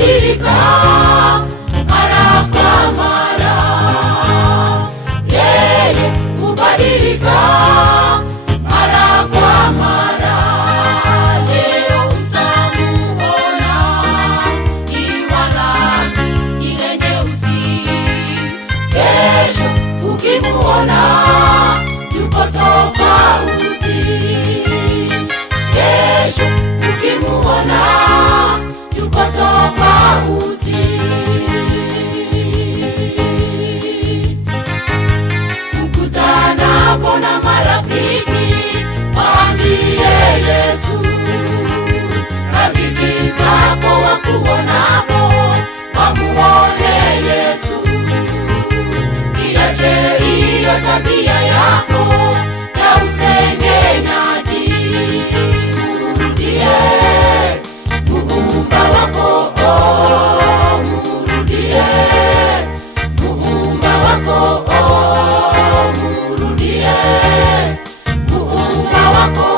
hubadilika mara kwa mara. Yeye hubadilika mara kwa mara. Leo utamuona iwa rangi ile nyeusi, kesho ukimuona yuko tofauti. Kesho ukimuona yuko tofauti. Mkutanapo na marafiki, waambie Yesu. Rafiki zako wakuonapo, wamuone Yesu. Iache hiyo tabia yako ya usengenyaji, murudie Muumba wako, murudie Muumba wako, murudie Muumba wako.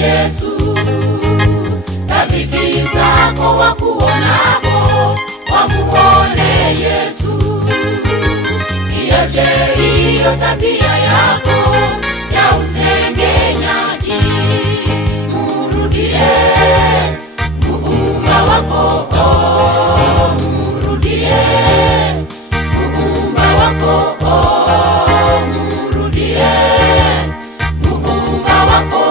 Yesu. Rafiki zako wakuonapo, wamuone Yesu. Iache hiyo tabia yako ya usengenyaji, murudie Muumba wako, murudie Muumba wako, murudie Muumba wako.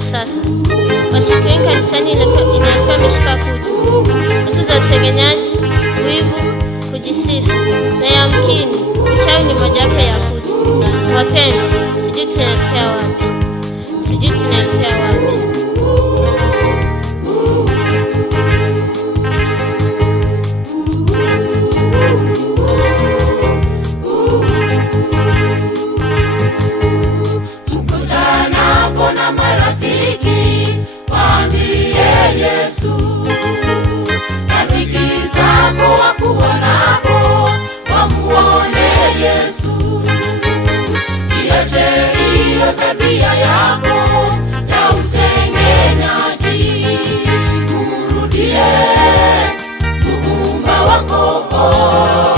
Sasa washiriki wengi kanisani inafaa mishika kutu za usengenyaji, wivu, kujisifu na yamkini uchawi ni mojawapo ya kutu. Wapendwa, sijui tunaelekea wapi? Mkutanapo na marafiki, waambie Yesu. Rafiki zako wakuonapo, wamuone Yesu. Iache hiyo wako